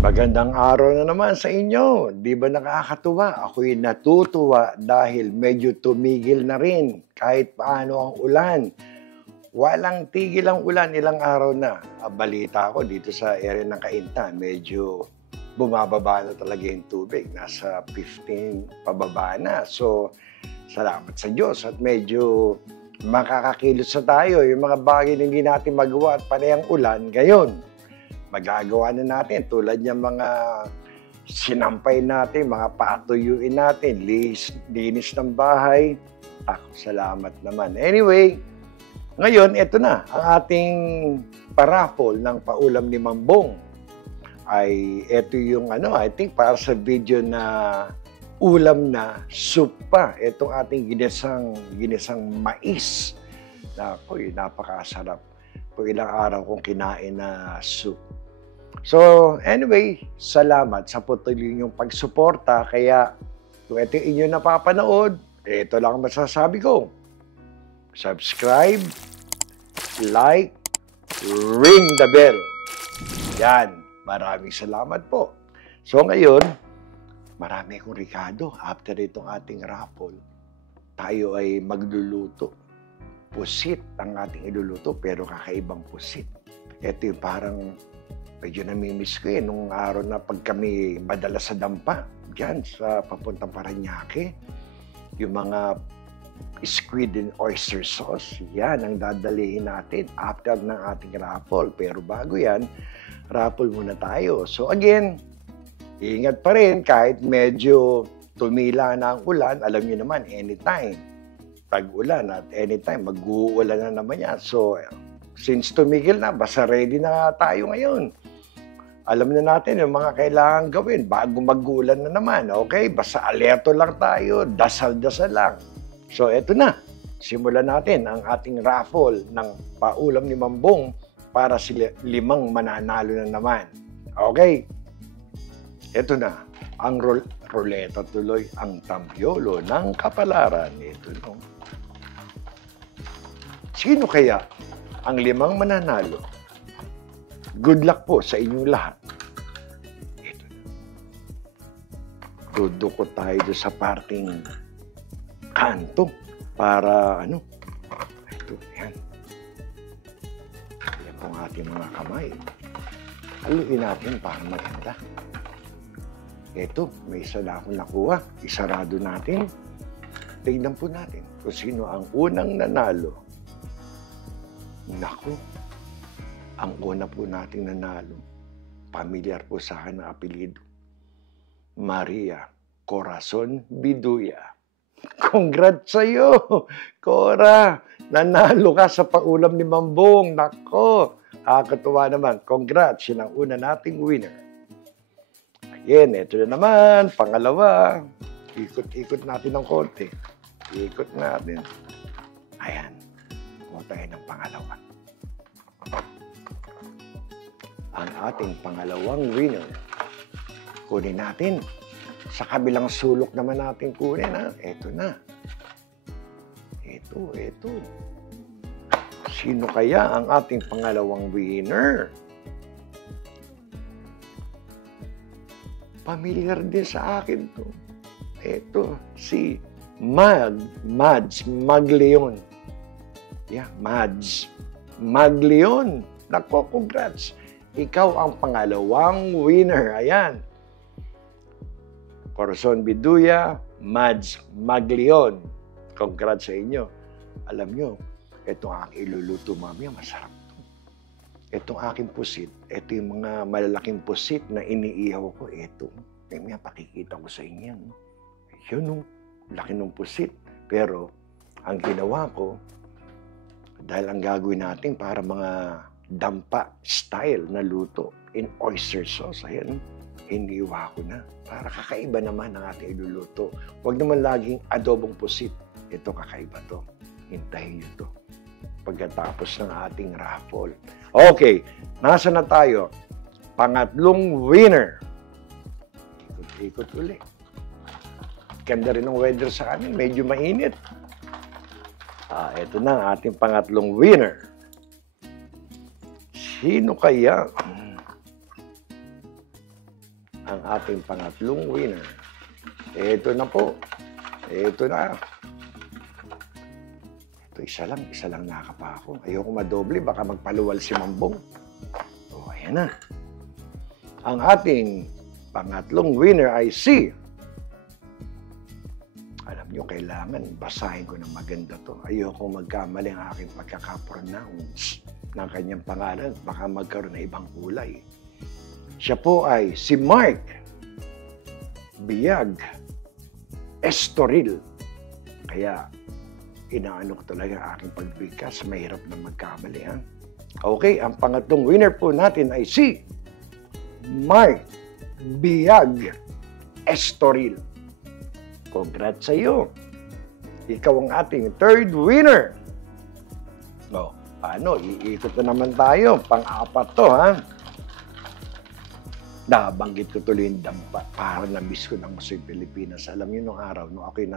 Magandang araw na naman sa inyo. Di ba nakakatuwa? Ako'y natutuwa dahil medyo tumigil na rin kahit paano ang ulan. Walang tigil ang ulan, ilang araw na. Balita ko dito sa area ng Cainta, medyo bumababa na talaga yung tubig. Nasa 15 pababa na. So, salamat sa Diyos at medyo makakakilos na tayo. Yung mga bagay na hindi natin magawa at panay ang ulan, gayon magagawa na natin tulad ng mga sinampay natin, mga patuyuin natin, linis ng bahay. Salamat naman. Anyway, ngayon, ito na, ang ating paraffol ng paulam ni Mambong. Ay, ito yung I think para sa video na ulam na soup pa. Itong ating ginisang mais. Naku, napakasarap. Kung ilang araw kong kinain na soup. So, anyway, salamat sa patuloy niyong pagsuporta. Kaya, kung ito yung inyo napapanood, ito lang ang masasabi ko. Subscribe, like, ring the bell. Yan, maraming salamat po. So, ngayon, marami akong Ricardo. After itong ating raffle, tayo ay magluluto. Pusit ang ating iluluto, pero kakaibang pusit. Ito yung parang medyo namimiss ko nung araw na pag kami madalas sa dampa, dyan sa papuntang Parañaque, yung mga squid and oyster sauce, yan ang dadalihin natin after ng ating raffle. Pero bago yan, raffle muna tayo. So again, ingat pa rin kahit medyo tumila na ang ulan, alam niyo naman, anytime, tag-ulan at anytime, mag-uulan na naman yan. So, since tumigil na, basta ready na tayo ngayon. Alam na natin yung mga kailangan gawin bago mag-uulan na naman. Okay? Basta alerto lang tayo, dasal-dasal lang. So, eto na. Simulan natin ang ating raffle ng paulam ni Mambong para sila 5 mananalo na naman. Okay? Eto na. Ang ruleta tuloy, ang tambyolo ng kapalaran. Ito no. Sino kaya ang 5 mananalo? Good luck po sa inyong lahat. Ito na. Dudukot tayo sa parting kanto para ito, yan. Yan po ang ating mga kamay. Haluin natin para maganda. Ito, may isa na akong nakuha. Isarado natin. Tignan po natin kung sino ang unang nanalo. Naku, ang una po nating nanalo, pamilyar po sa akin ang apelido, Maria Corazon Biduya. Congrats sa'yo, Cora! Nanalo ka sa paulam ni Mambong. Nako, nakakatuwa naman. Congrats, yun ang una nating winner. Again, ito na naman, pangalawa. Ikot-ikot natin ng konti. Ikot natin. Ayan, kung tayo ng pangalawa. Ang ating pangalawang winner. Kunin natin. Sa kabilang sulok naman natin kunin. Ito na. Ito. Sino kaya ang ating pangalawang winner? Pamilyar din sa akin to. Ito, si Mads Magleon. Yeah, Mads Magleon. Nako, congrats. Ikaw ang pangalawang winner. Ayan. Corazon Biduya, Mads Magleon. Congrats sa inyo. Alam nyo, ito ang aking iluluto mamaya. Masarap to. Itong aking pusit, ito yung mga malalaking pusit na iniihaw ko. Ito. Mamaya pakikita ko sa inyo. Yun, laki ng pusit. Pero, ang ginawa ko, dahil ang gagawin natin para mga dampa style na luto in oyster sauce. Ayan, hiniwa ko na. Para kakaiba naman ang ating iluluto. Huwag naman laging adobong pusit. Ito kakaiba to. Hintayin nyo to. Pagkatapos ng ating raffle. Okay, nasa na tayo? Pangatlong winner. Ikot-ikot ulit. Ganda rin ang weather sa amin. Medyo mainit. Ito na ang ating pangatlong winner. Sino kaya? ang ating pangatlong winner. Ito na po. Ito na. Ito, isa lang nakapa ako. Ayoko madoble, baka magpaluwal si Mambong. O, ayan na. Ang ating pangatlong winner ay si... Alam nyo, kailangan basahin ko ng maganda to. Ayoko magkamali ang aking pagkakapronounce ng kanyang pangalan. Baka magkaroon ng ibang kulay. Siya po ay si Mark Biag Estoril. Kaya, inaano ko talaga ang aking pagbigkas. Mahirap na magkamali, ha? Okay, ang pangatlong winner po natin ay si Mark Biag Estoril. Congrats sa iyo. Ikaw ang ating third winner. O, paano? Iikot na naman tayo. Pang-apat to, ha? Nabanggit ko tuloy yung dampa. Parang na-miss ko ng gusto yung Pilipinas. Alam niyo, nung araw, nung ako'y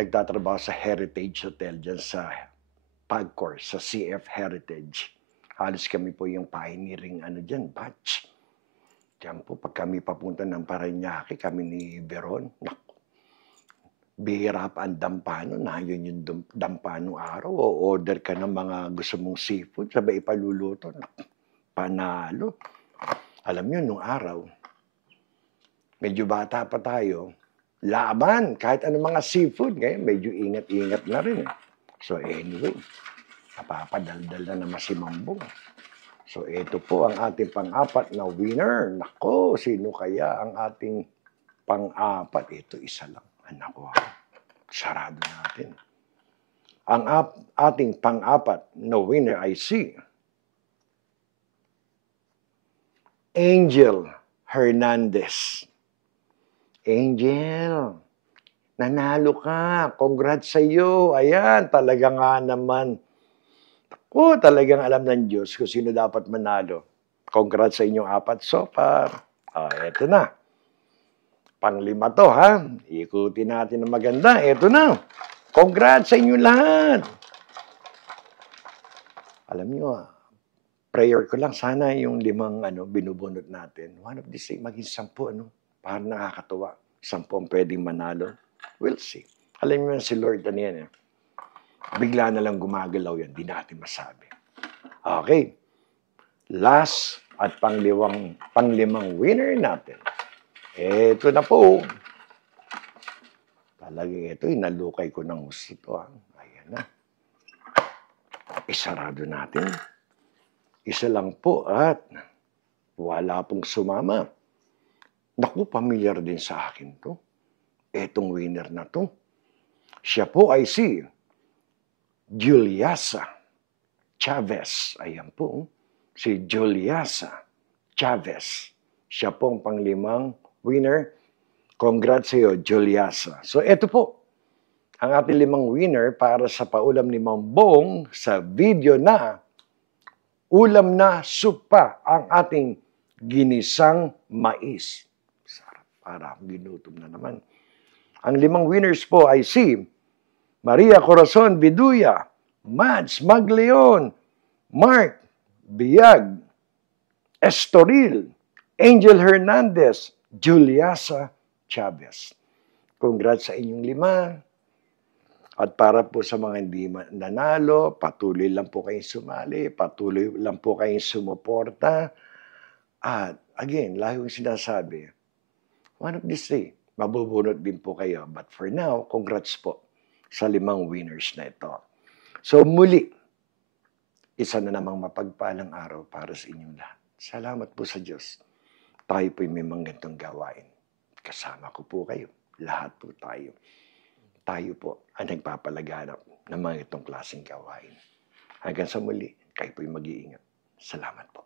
nagtatrabaho sa Heritage Hotel dyan sa Pagcor, sa CF Heritage. Halos kami po yung pioneering batch. Diyan po, pag kami papunta ng Parañaque, kami ni Veron, naku, bihira pa ang dampano, yun yung dampano araw, o order ka ng mga gusto mong seafood, sabay ipaluluto, naku, panalo. Alam nyo, nung araw, medyo bata pa tayo, laban, kahit anong mga seafood, ngayon medyo ingat-ingat na rin. So anyway, napapadaldal na naman si Mambong. So ito po ang ating pang-apat na winner. Nako, sino kaya ang ating pang-apat? Ito isa lang. Nako, sarado natin. Ang ating pang-apat na winner ay si Angel Hernandez. Angel, nanalo ka. Congrats sa iyo. Ayan, talaga nga naman. Talagang alam ng Diyos kung sino dapat manalo. Congrats sa inyong apat so far. Eto na. Panglima to, ha? Ikutin natin ng maganda. Eto na. Congrats sa inyo lahat. Alam nyo, prayer ko lang sana yung 5 binubunot natin. One of these days, maging 10, parang nakakatuwa. 10 pwedeng manalo. We'll see. Alam niyo si Lord, yan. Bigla na lang gumagalaw yan. Di natin masabi. Okay. Last at panglimang winner natin. Ito na po. Talagang ito, inalukay ko ng gusto. Ayan na. Isarado natin. Isa lang po at wala pong sumama. Naku, pamilyar din sa akin to. Etong winner na to. Siya po ay si Juliasa Chavez. Ayan po. Si Juliasa Chavez. Siya po ang panglimang winner. Congrats sa iyo, Juliasa. So, eto po. Ang ating 5 winner para sa paulam ni Mambong sa video na ulam na supa ang ating ginisang mais. Sarap, para ginutom na naman. Ang 5 winners po ay si Maria Corazon Biduya, Mads Magleon, Mark Biag Estoril, Angel Hernandez, Juliasa Chavez. Congrats sa inyong 5. At para po sa mga hindi nanalo, patuloy lang po kayong sumali, patuloy lang po kayong sumuporta. At again, lagi kong sinasabi, one of these days, mabubunot din po kayo. But for now, congrats po sa 5 winners na ito. So muli, isa na namang mapagpalang araw para sa inyong lahat. Salamat po sa Diyos. Tayo po'y may mga ganitong gawain. Kasama ko po kayo. Lahat po tayo. Tayo po ang nagpapalaganap ng mga itong klaseng gawain. Hanggang sa muli, kayo po'y mag-iingat. Salamat po.